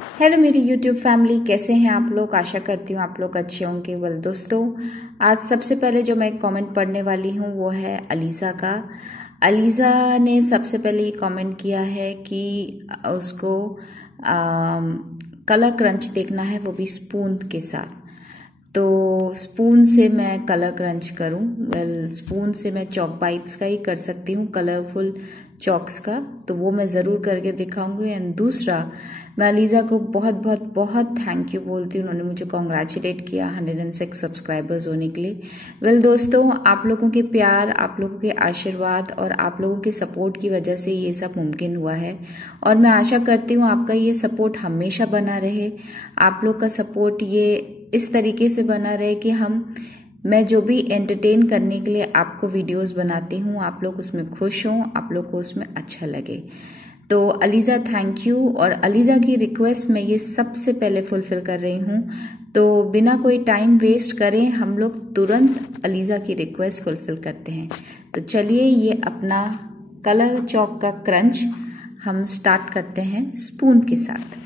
हेलो मेरी YouTube family, कैसे हैं आप लोग। आशा करती हूँ आप लोग अच्छे होंगे। वेल दोस्तों, आज सबसे पहले जो मैं कमेंट पढ़ने वाली हूँ वो है अलीज़ा का। अलीज़ा ने सबसे पहले ये कमेंट किया है कि उसको कलर क्रंच देखना है, वो भी स्पून के साथ। तो स्पून से मैं कलर क्रंच करूं? वेल स्पून से मैं चॉक बाइट्स का ही कर सकती हूँ, कलरफुल चॉक्स का, तो वो मैं ज़रूर करके दिखाऊंगी। एंड दूसरा, मैं अलीज़ा को बहुत बहुत बहुत थैंक यू बोलती हूँ, उन्होंने मुझे कॉन्ग्रेचुलेट किया 106 सब्सक्राइबर्स होने के लिए। वेल दोस्तों, आप लोगों के प्यार, आप लोगों के आशीर्वाद और आप लोगों के सपोर्ट की वजह से ये सब मुमकिन हुआ है। और मैं आशा करती हूँ आपका ये सपोर्ट हमेशा बना रहे। आप लोग का सपोर्ट ये इस तरीके से बना रहे कि मैं जो भी एंटरटेन करने के लिए आपको वीडियोस बनाती हूँ, आप लोग उसमें खुश हों, आप लोग को उसमें अच्छा लगे। तो अलीज़ा थैंक यू। और अलीज़ा की रिक्वेस्ट मैं ये सबसे पहले फुलफिल कर रही हूँ, तो बिना कोई टाइम वेस्ट करें हम लोग तुरंत अलीज़ा की रिक्वेस्ट फुलफिल करते हैं। तो चलिए, ये अपना कलर चॉक का क्रंच हम स्टार्ट करते हैं स्पून के साथ।